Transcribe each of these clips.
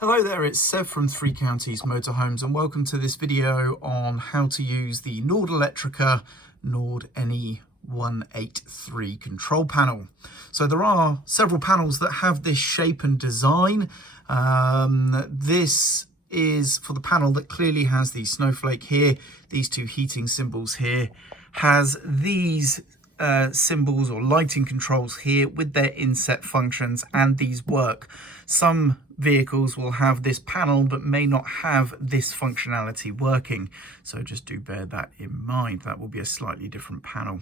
Hello there, it's Seb from Three Counties Motorhomes and welcome to this video on how to use the Nord Elettronica Nord NE183 control panel. So there are several panels that have this shape and design. This is for the panel that clearly has the snowflake here, these two heating symbols here, has these symbols or lighting controls here with their inset functions, and these work. Some vehicles will have this panel but may not have this functionality working, so just do bear that in mind. That will be a slightly different panel.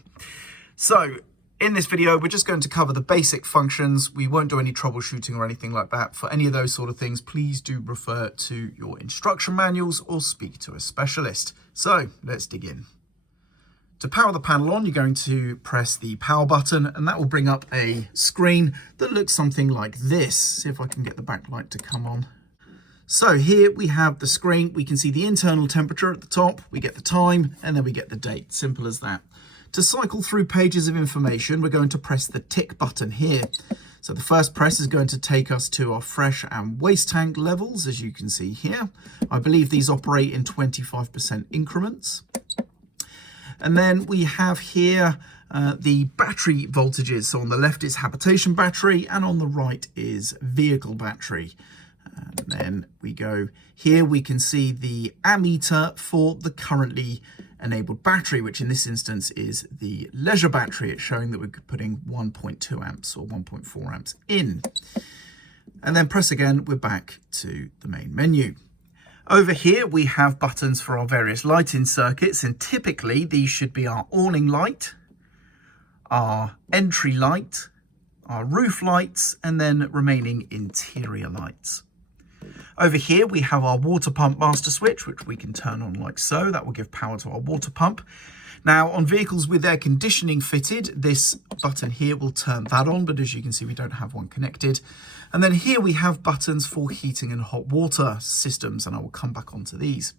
So in this video we're just going to cover the basic functions. We won't do any troubleshooting or anything like that. For any of those sort of things, please do refer to your instruction manuals or speak to a specialist. So let's dig in. To power the panel on, you're going to press the power button and that will bring up a screen that looks something like this. See if I can get the backlight to come on. So here we have the screen. We can see the internal temperature at the top, we get the time, and then we get the date. Simple as that. To cycle through pages of information, we're going to press the tick button here. So the first press is going to take us to our fresh and waste tank levels, as you can see here. I believe these operate in 25% increments. And then we have here the battery voltages. So on the left is habitation battery and on the right is vehicle battery. And then we go here, we can see the ammeter for the currently enabled battery, which in this instance is the leisure battery. It's showing that we're putting 1.2 amps or 1.4 amps in. And then press again, we're back to the main menu. Over here, we have buttons for our various lighting circuits, and typically these should be our awning light, our entry light, our roof lights, and then remaining interior lights. Over here, we have our water pump master switch, which we can turn on like so. That will give power to our water pump. Now, on vehicles with air conditioning fitted, this button here will turn that on, but as you can see, we don't have one connected. And then here we have buttons for heating and hot water systems, and I will come back onto these.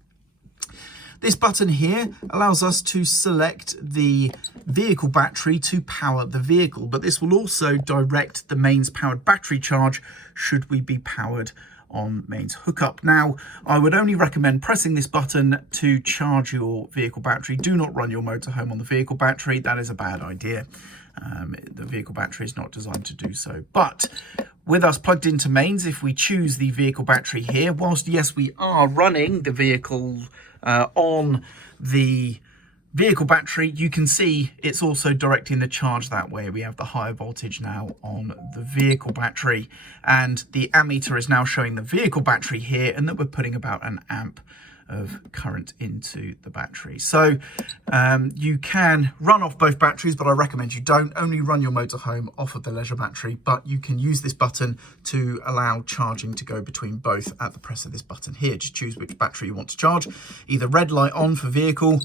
This button here allows us to select the vehicle battery to power the vehicle, but this will also direct the mains powered battery charge should we be powered on mains hookup. Now, I would only recommend pressing this button to charge your vehicle battery. Do not run your motorhome on the vehicle battery. That is a bad idea. The vehicle battery is not designed to do so. But with us plugged into mains, if we choose the vehicle battery here, whilst yes, we are running the vehicle on the vehicle battery, you can see it's also directing the charge that way. We have the higher voltage now on the vehicle battery, and the ammeter is now showing the vehicle battery here, and that we're putting about an amp of current into the battery. So you can run off both batteries, but I recommend you don't. Only run your motorhome off of the leisure battery, but you can use this button to allow charging to go between both at the press of this button here. Just choose which battery you want to charge, either red light on for vehicle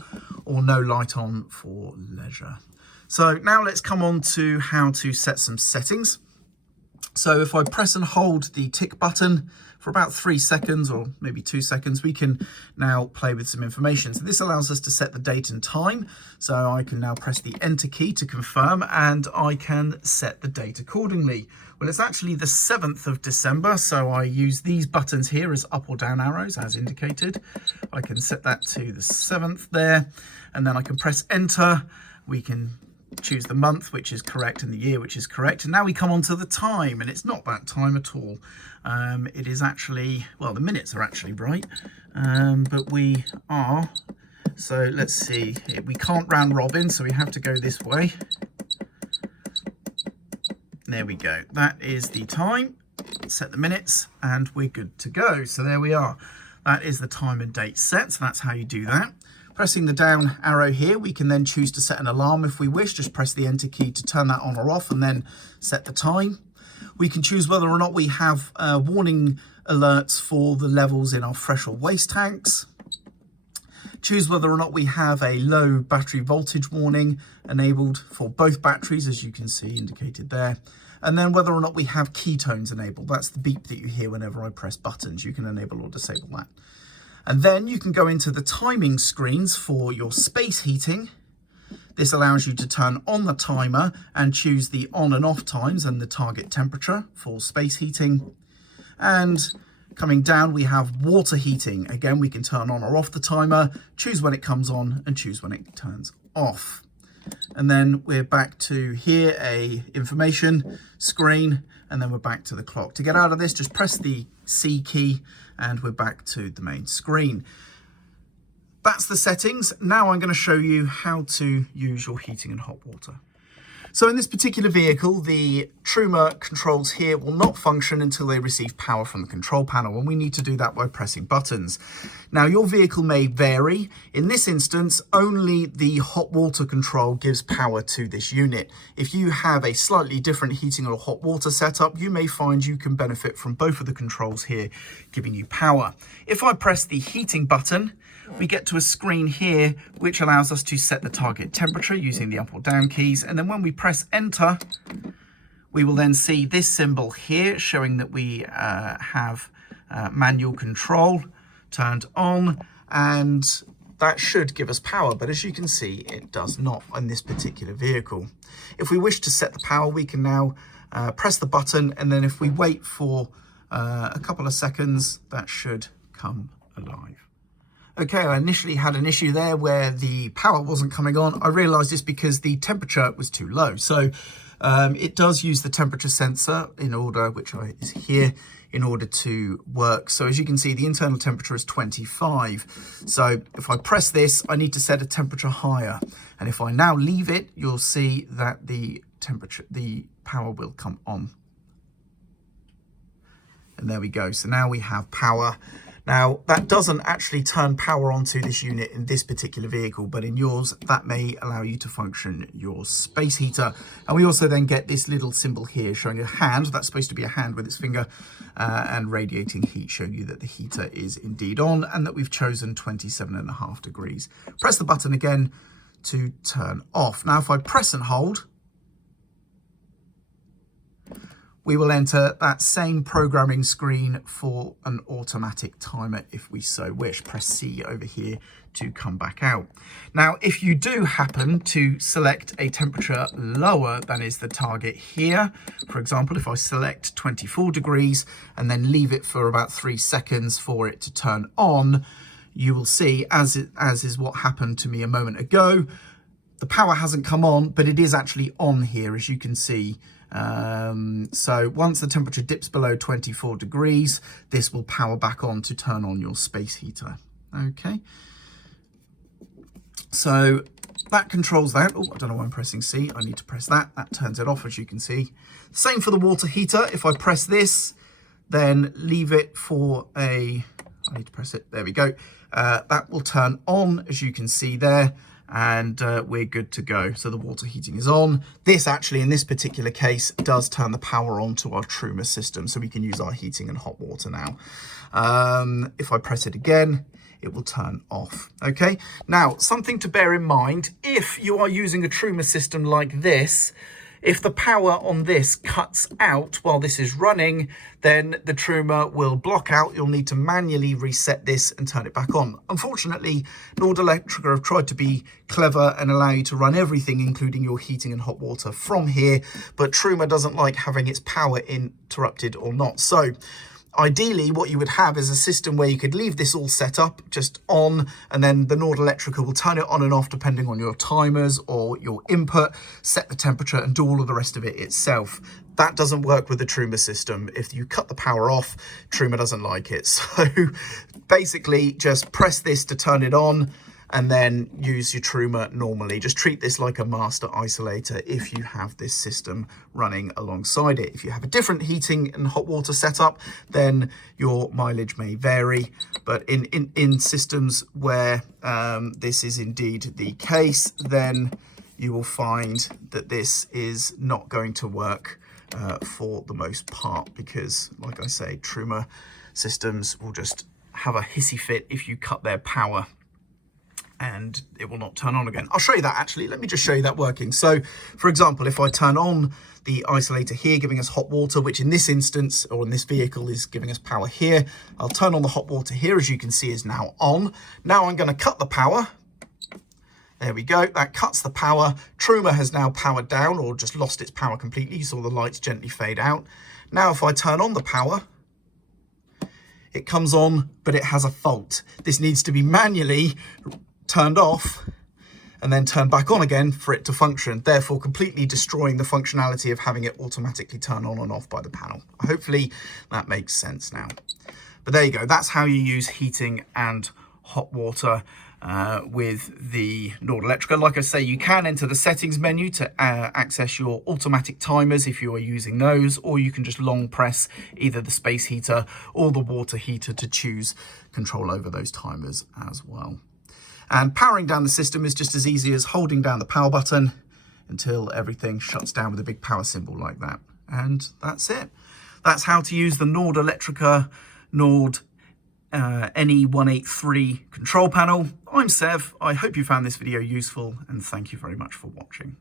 or no light on for leisure. So now let's come on to how to set some settings. So if I press and hold the tick button for about 3 seconds or maybe 2 seconds, we can now play with some information. So this allows us to set the date and time. So I can now press the enter key to confirm, and I can set the date accordingly. Well, it's actually the 7th of December, so I use these buttons here as up or down arrows as indicated. I can set that to the 7th there, and then I can press enter. We can choose the month, which is correct, and the year, which is correct. And now we come on to the time, and it's not that time at all. It is actually, well, the minutes are actually right, but we are, so let's see, we can't round robin, so we have to go this way. There we go. That is the time. Set the minutes, and we're good to go. So there we are. That is the time and date set, so that's how you do that. Pressing the down arrow here, we can then choose to set an alarm if we wish. Just press the enter key to turn that on or off, and then set the time. We can choose whether or not we have warning alerts for the levels in our fresh or waste tanks. Choose whether or not we have a low battery voltage warning enabled for both batteries, as you can see indicated there. And then whether or not we have keytones enabled. That's the beep that you hear whenever I press buttons. You can enable or disable that. And then you can go into the timing screens for your space heating. This allows you to turn on the timer and choose the on and off times and the target temperature for space heating. And Coming down, we have water heating. Again, we can turn on or off the timer, choose when it comes on and choose when it turns off. And then we're back to here, a information screen, and then we're back to the clock. To get out of this, just press the C key and we're back to the main screen. That's the settings. Now I'm going to show you how to use your heating and hot water. So in this particular vehicle, the Truma controls here will not function until they receive power from the control panel, and we need to do that by pressing buttons. Now, your vehicle may vary. In this instance, only the hot water control gives power to this unit. If you have a slightly different heating or hot water setup, you may find you can benefit from both of the controls here giving you power. If I press the heating button, we get to a screen here which allows us to set the target temperature using the up or down keys, and then when we press enter, we will then see this symbol here showing that we have manual control turned on, and that should give us power, but as you can see, it does not in this particular vehicle. If we wish to set the power, we can now press the button, and then if we wait for a couple of seconds, that should come alive. Okay, I initially had an issue there where the power wasn't coming on. I realized it's because the temperature was too low. So it does use the temperature sensor in order, which is here, in order to work. So as you can see, the internal temperature is 25. So if I press this, I need to set a temperature higher. And if I now leave it, you'll see that the power will come on. And there we go. So now we have power. Now, that doesn't actually turn power onto this unit in this particular vehicle, but in yours, that may allow you to function your space heater. And we also then get this little symbol here showing a hand. That's supposed to be a hand with its finger and radiating heat, showing you that the heater is indeed on and that we've chosen 27.5 degrees. Press the button again to turn off. Now, if I press and hold, we will enter that same programming screen for an automatic timer if we so wish. Press C over here to come back out. Now, if you do happen to select a temperature lower than is the target here, for example, if I select 24 degrees and then leave it for about 3 seconds for it to turn on, you will see, as is what happened to me a moment ago, the power hasn't come on, but it is actually on here, as you can see. So once the temperature dips below 24 degrees, this will power back on to turn on your space heater. Okay. So that controls that. Oh, I don't know why I'm pressing C. I need to press that. That turns it off, as you can see. Same for the water heater. If I press this, then leave it for I need to press it. There we go. That will turn on, as you can see there. And we're good to go. So the water heating is on. This actually, in this particular case, does turn the power on to our Truma system, so we can use our heating and hot water now. If I press it again, it will turn off. Okay, now something to bear in mind, if you are using a Truma system like this, if the power on this cuts out while this is running, then the Truma will block out. You'll need to manually reset this and turn it back on. Unfortunately, Nord Electronica have tried to be clever and allow you to run everything, including your heating and hot water, from here, but Truma doesn't like having its power interrupted or not. So ideally, what you would have is a system where you could leave this all set up just on, and then the Nord Elettronica will turn it on and off depending on your timers or your input, set the temperature and do all of the rest of it itself. That doesn't work with the Truma system. If you cut the power off, Truma doesn't like it. So basically just press this to turn it on and then use your Truma normally. Just treat this like a master isolator if you have this system running alongside it. If you have a different heating and hot water setup, then your mileage may vary. But in systems where this is indeed the case, then you will find that this is not going to work for the most part, because like I say, Truma systems will just have a hissy fit if you cut their power, and it will not turn on again. I'll show you that actually. Let me just show you that working. So for example, if I turn on the isolator here, giving us hot water, which in this instance, or in this vehicle, is giving us power here. I'll turn on the hot water here, as you can see is now on. Now I'm gonna cut the power. There we go, that cuts the power. Truma has now powered down, or just lost its power completely. You saw the lights gently fade out. Now if I turn on the power, it comes on, but it has a fault. This needs to be manually turned off and then turned back on again for it to function, therefore completely destroying the functionality of having it automatically turn on and off by the panel. Hopefully that makes sense now. But there you go, that's how you use heating and hot water with the Nord Elettronica. Like I say, you can enter the settings menu to access your automatic timers if you are using those, or you can just long press either the space heater or the water heater to choose control over those timers as well. And powering down the system is just as easy as holding down the power button until everything shuts down with a big power symbol like that. And that's it. That's how to use the Nord Elettronica Nord NE183 control panel. I'm Sev. I hope you found this video useful, and thank you very much for watching.